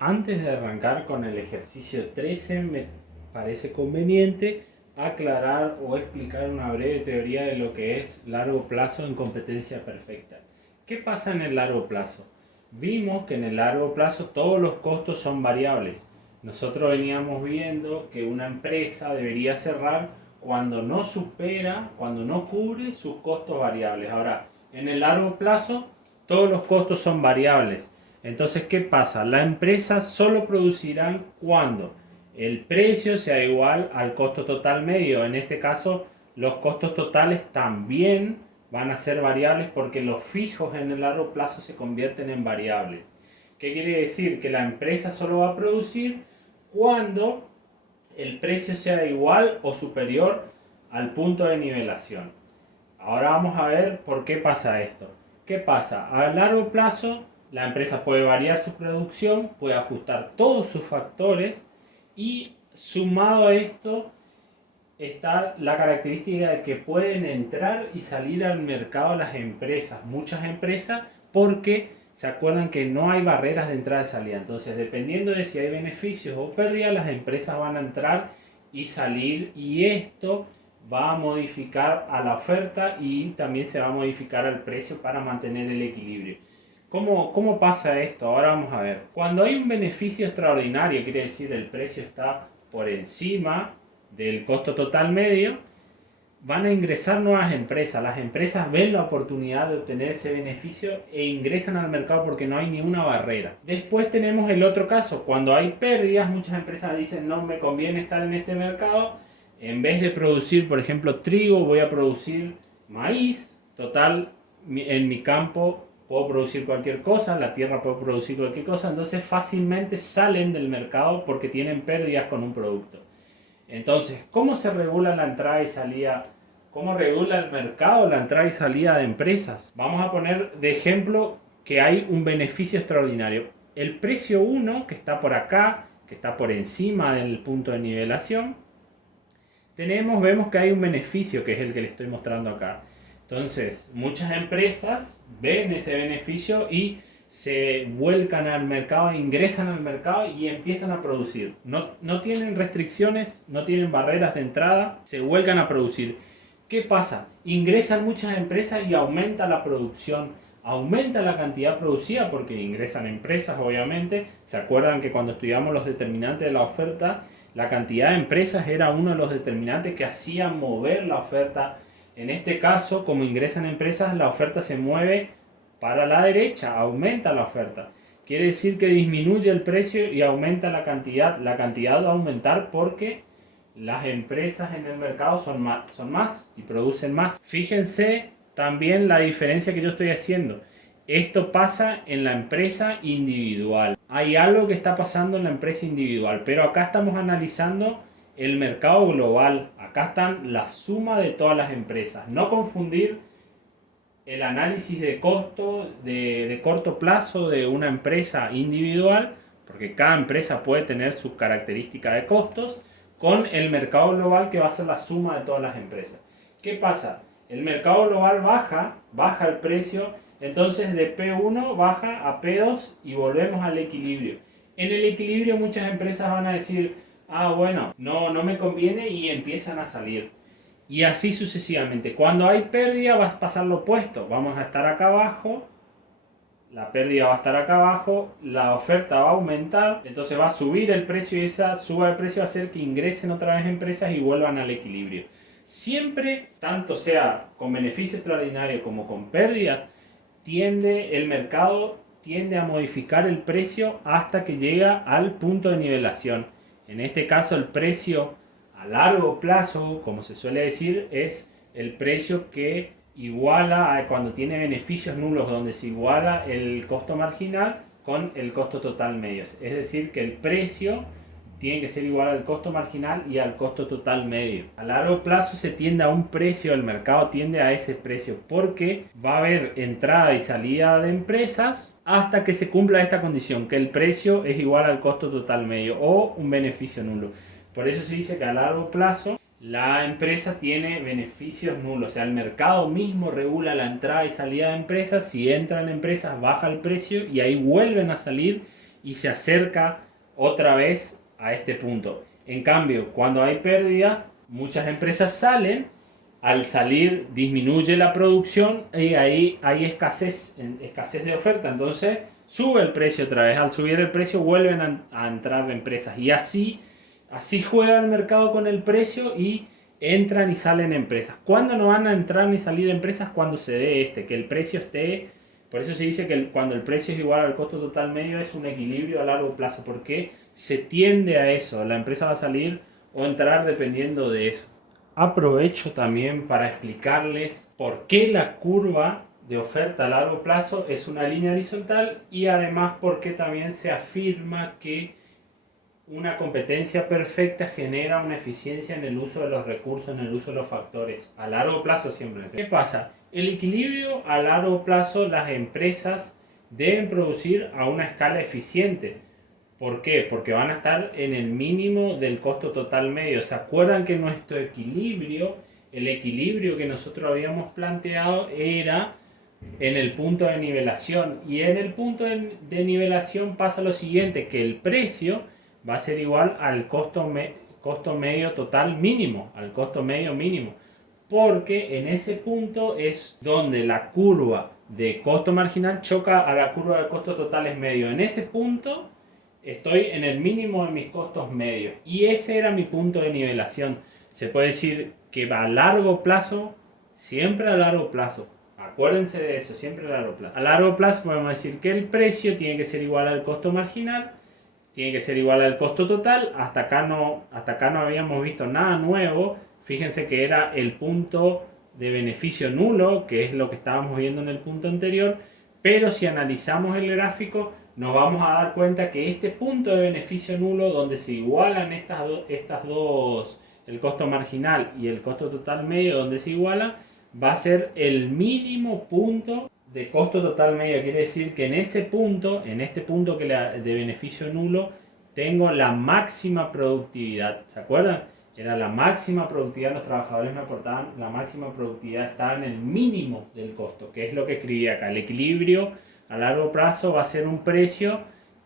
Antes de arrancar con el ejercicio 13, me parece conveniente aclarar o explicar una breve teoría de lo que es largo plazo en competencia perfecta. ¿Qué pasa en el largo plazo? Vimos que en el largo plazo todos los costos son variables. Nosotros veníamos viendo que una empresa debería cerrar cuando no supera, cuando no cubre sus costos variables. Ahora, en el largo plazo todos los costos son variables. Entonces, ¿qué pasa? La empresa solo producirá cuando el precio sea igual al costo total medio. En este caso, los costos totales también van a ser variables porque los fijos en el largo plazo se convierten en variables. ¿Qué quiere decir? Que la empresa solo va a producir cuando el precio sea igual o superior al punto de nivelación. Ahora vamos a ver por qué pasa esto. ¿Qué pasa? A largo plazo, la empresa puede variar su producción, puede ajustar todos sus factores y sumado a esto está la característica de que pueden entrar y salir al mercado las empresas, muchas empresas, porque se acuerdan que no hay barreras de entrada y salida. Entonces, dependiendo de si hay beneficios o pérdidas, las empresas van a entrar y salir y esto va a modificar a la oferta y también se va a modificar al precio para mantener el equilibrio. ¿Cómo pasa esto? Ahora vamos a ver. Cuando hay un beneficio extraordinario, quiere decir el precio está por encima del costo total medio, van a ingresar nuevas empresas. Las empresas ven la oportunidad de obtener ese beneficio e ingresan al mercado porque no hay ni una barrera. Después tenemos el otro caso, cuando hay pérdidas, muchas empresas dicen no me conviene estar en este mercado, en vez de producir, por ejemplo, trigo, voy a producir maíz. Total, en mi campo puedo producir cualquier cosa, la tierra puede producir cualquier cosa, entonces fácilmente salen del mercado porque tienen pérdidas con un producto. Entonces, ¿cómo se regula la entrada y salida? ¿Cómo regula el mercado la entrada y salida de empresas? Vamos a poner de ejemplo que hay un beneficio extraordinario. El precio 1, que está por acá, que está por encima del punto de nivelación, vemos que hay un beneficio que es el que le estoy mostrando acá. Entonces, muchas empresas ven ese beneficio y se vuelcan al mercado, ingresan al mercado y empiezan a producir. No tienen restricciones, no tienen barreras de entrada, se vuelcan a producir. ¿Qué pasa? Ingresan muchas empresas y aumenta la producción, aumenta la cantidad producida porque ingresan empresas, obviamente. ¿Se acuerdan que cuando estudiamos los determinantes de la oferta, la cantidad de empresas era uno de los determinantes que hacían mover la oferta? En este caso, como ingresan empresas, la oferta se mueve para la derecha, aumenta la oferta. Quiere decir que disminuye el precio y aumenta la cantidad. La cantidad va a aumentar porque las empresas en el mercado son más y producen más. Fíjense también la diferencia que yo estoy haciendo. Esto pasa en la empresa individual. Hay algo que está pasando en la empresa individual, pero acá estamos analizando el mercado global. Acá están la suma de todas las empresas. No confundir el análisis de costo de corto plazo de una empresa individual, porque cada empresa puede tener sus características de costos, con el mercado global que va a ser la suma de todas las empresas. ¿Qué pasa? El mercado global baja el precio, entonces de P1 baja a P2 y volvemos al equilibrio. En el equilibrio muchas empresas van a decir, ah bueno, no me conviene y empiezan a salir. Y así sucesivamente. Cuando hay pérdida va a pasar lo opuesto. Vamos a estar acá abajo. La pérdida va a estar acá abajo. La oferta va a aumentar. Entonces va a subir el precio y esa suba de precio va a hacer que ingresen otra vez empresas y vuelvan al equilibrio. Siempre, tanto sea con beneficio extraordinario como con pérdida, el mercado tiende a modificar el precio hasta que llega al punto de nivelación. En este caso el precio a largo plazo, como se suele decir, es el precio que iguala a cuando tiene beneficios nulos, donde se iguala el costo marginal con el costo total medio. Es decir, que el precio tiene que ser igual al costo marginal y al costo total medio. A largo plazo se tiende a un precio, el mercado tiende a ese precio porque va a haber entrada y salida de empresas hasta que se cumpla esta condición, que el precio es igual al costo total medio o un beneficio nulo. Por eso se dice que a largo plazo la empresa tiene beneficios nulos, o sea, el mercado mismo regula la entrada y salida de empresas. Si entran empresas baja el precio y ahí vuelven a salir y se acerca otra vez a este punto. En cambio, cuando hay pérdidas, muchas empresas salen, al salir disminuye la producción y ahí hay escasez de oferta, entonces sube el precio otra vez. Al subir el precio vuelven a entrar empresas y así juega el mercado con el precio y entran y salen empresas. ¿Cuándo no van a entrar ni salir empresas? Cuando se dé que el precio esté. Por eso se dice que cuando el precio es igual al costo total medio es un equilibrio a largo plazo, porque se tiende a eso. La empresa va a salir o entrar dependiendo de eso. Aprovecho también para explicarles por qué la curva de oferta a largo plazo es una línea horizontal y además por qué también se afirma que una competencia perfecta genera una eficiencia en el uso de los recursos, en el uso de los factores. A largo plazo siempre. ¿Qué pasa? El equilibrio a largo plazo, las empresas deben producir a una escala eficiente. ¿Por qué? Porque van a estar en el mínimo del costo total medio. ¿Se acuerdan que nuestro equilibrio, el equilibrio que nosotros habíamos planteado era en el punto de nivelación? Y en el punto de nivelación pasa lo siguiente, que el precio va a ser igual al costo medio total mínimo, al costo medio mínimo. Porque en ese punto es donde la curva de costo marginal choca a la curva de costo totales medio. En ese punto estoy en el mínimo de mis costos medios y ese era mi punto de nivelación. Se puede decir que va a largo plazo, siempre a largo plazo. Acuérdense de eso, siempre a largo plazo. A largo plazo podemos decir que el precio tiene que ser igual al costo marginal, tiene que ser igual al costo total. Hasta acá no habíamos visto nada nuevo. Fíjense que era el punto de beneficio nulo, que es lo que estábamos viendo en el punto anterior. Pero si analizamos el gráfico, nos vamos a dar cuenta que este punto de beneficio nulo, donde se igualan estas dos, el costo marginal y el costo total medio, donde se iguala, va a ser el mínimo punto de costo total medio. Quiere decir que en este punto de beneficio nulo, tengo la máxima productividad. ¿Se acuerdan? Era la máxima productividad, los trabajadores me aportaban la máxima productividad, estaba en el mínimo del costo, que es lo que escribí acá. El equilibrio a largo plazo va a ser un precio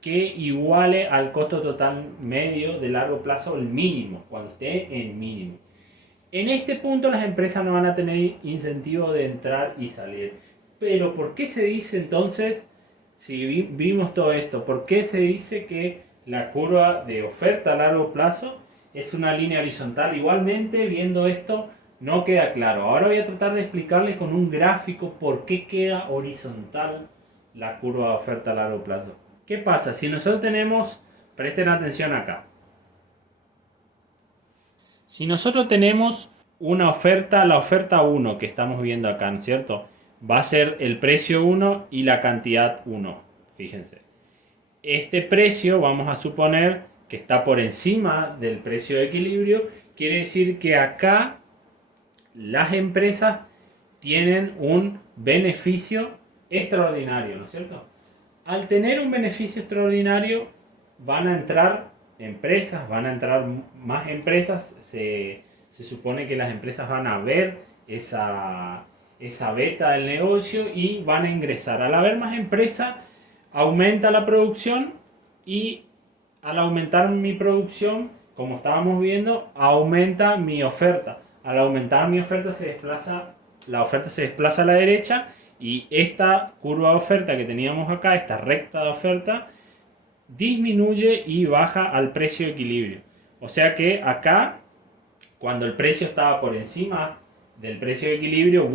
que iguale al costo total medio de largo plazo, el mínimo, cuando esté en mínimo. En este punto las empresas no van a tener incentivo de entrar y salir. Pero ¿por qué se dice entonces, si vimos todo esto, por qué se dice que la curva de oferta a largo plazo es una línea horizontal? Igualmente, viendo esto, no queda claro. Ahora voy a tratar de explicarles con un gráfico por qué queda horizontal la curva de oferta a largo plazo. ¿Qué pasa? Si nosotros tenemos, presten atención acá. Si nosotros tenemos una oferta, la oferta 1 que estamos viendo acá, ¿no es cierto? Va a ser el precio 1 y la cantidad 1. Fíjense. Este precio, vamos a suponer que está por encima del precio de equilibrio. Quiere decir que acá las empresas tienen un beneficio extraordinario, ¿no es cierto? Al tener un beneficio extraordinario, van a entrar empresas, van a entrar más empresas. Se supone que las empresas van a ver esa beta del negocio y van a ingresar. Al haber más empresas, aumenta la producción y al aumentar mi producción, como estábamos viendo, aumenta mi oferta. Al aumentar mi oferta la oferta se desplaza a la derecha y esta curva de oferta que teníamos acá, esta recta de oferta, disminuye y baja al precio de equilibrio. O sea que acá, cuando el precio estaba por encima del precio de equilibrio,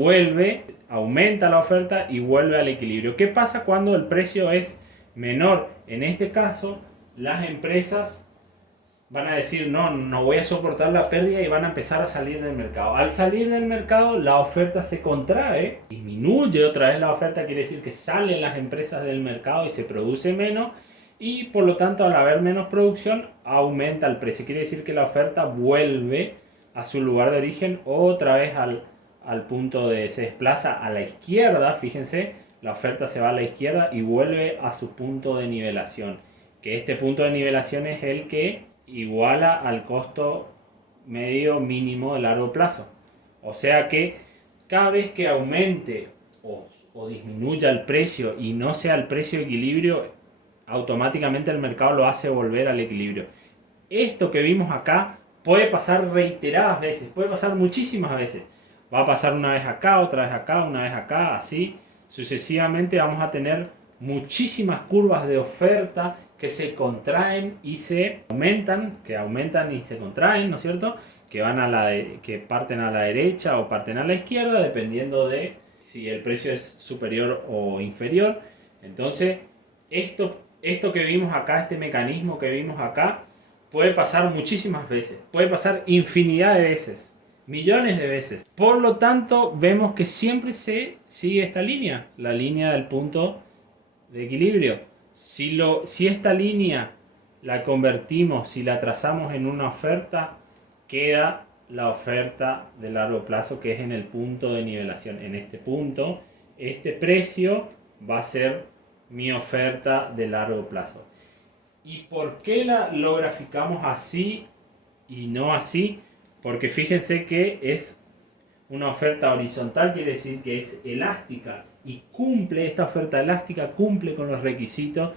aumenta la oferta y vuelve al equilibrio. ¿Qué pasa cuando el precio es menor? En este caso, las empresas van a decir, no voy a soportar la pérdida y van a empezar a salir del mercado. Al salir del mercado, la oferta se contrae, disminuye otra vez la oferta, quiere decir que salen las empresas del mercado y se produce menos y por lo tanto al haber menos producción aumenta el precio. Quiere decir que la oferta vuelve a su lugar de origen otra vez al punto se desplaza a la izquierda, fíjense, la oferta se va a la izquierda y vuelve a su punto de nivelación. Que este punto de nivelación es el que iguala al costo medio mínimo de largo plazo. O sea que cada vez que aumente o disminuya el precio y no sea el precio de equilibrio, automáticamente el mercado lo hace volver al equilibrio. Esto que vimos acá puede pasar reiteradas veces, puede pasar muchísimas veces. Va a pasar una vez acá, otra vez acá, una vez acá, así sucesivamente vamos a tener muchísimas curvas de oferta que se contraen y se aumentan, que aumentan y se contraen, ¿no es cierto? Que van que parten a la derecha o parten a la izquierda, dependiendo de si el precio es superior o inferior. Entonces, esto que vimos acá, este mecanismo que vimos acá, puede pasar muchísimas veces, puede pasar infinidad de veces, millones de veces. Por lo tanto, vemos que siempre se sigue esta línea, la línea del punto de equilibrio. Si esta línea la convertimos, si la trazamos en una oferta, queda la oferta de largo plazo, que es en el punto de nivelación. En este punto, este precio va a ser mi oferta de largo plazo. ¿Y por qué lo graficamos así y no así? Porque fíjense que es una oferta horizontal, quiere decir que es elástica y cumple, esta oferta elástica cumple con los requisitos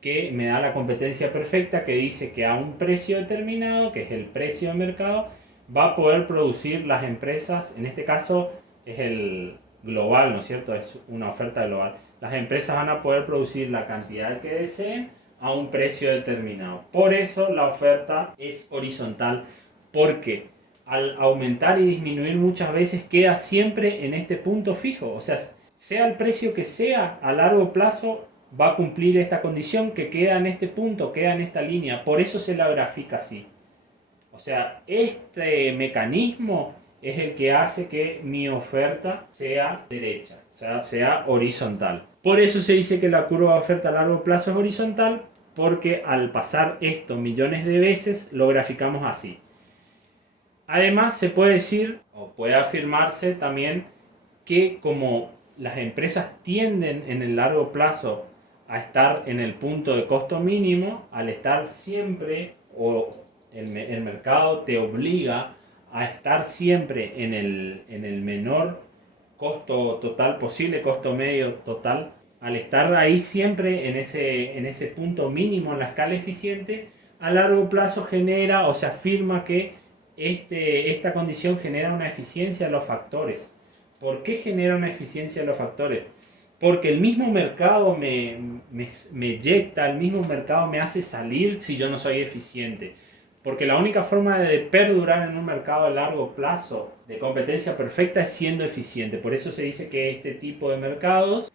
que me da la competencia perfecta, que dice que a un precio determinado, que es el precio de mercado, va a poder producir las empresas, en este caso es el global, ¿no es cierto? Es una oferta global. Las empresas van a poder producir la cantidad que deseen a un precio determinado. Por eso la oferta es horizontal, porque al aumentar y disminuir muchas veces queda siempre en este punto fijo. O sea el precio que sea, a largo plazo va a cumplir esta condición, que queda en este punto, queda en esta línea. Por eso se la grafica así. O sea, este mecanismo es el que hace que mi oferta sea derecha, o sea horizontal. Por eso se dice que la curva de oferta a largo plazo es horizontal, porque al pasar esto millones de veces lo graficamos así. Además, se puede decir o puede afirmarse también que como las empresas tienden en el largo plazo a estar en el punto de costo mínimo, al estar siempre, o el mercado te obliga a estar siempre en el menor costo total posible, costo medio total, al estar ahí siempre en ese punto mínimo en la escala eficiente, a largo plazo genera o se afirma que esta condición genera una eficiencia de los factores. ¿Por qué genera una eficiencia de los factores? Porque el mismo mercado me eyecta, el mismo mercado me hace salir si yo no soy eficiente. Porque la única forma de perdurar en un mercado a largo plazo de competencia perfecta es siendo eficiente. Por eso se dice que este tipo de mercados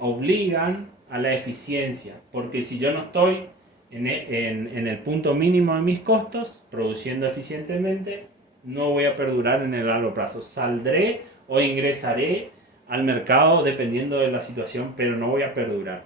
obligan a la eficiencia. Porque si yo no estoy en el punto mínimo de mis costos, produciendo eficientemente, no voy a perdurar en el largo plazo. Saldré o ingresaré al mercado dependiendo de la situación, pero no voy a perdurar.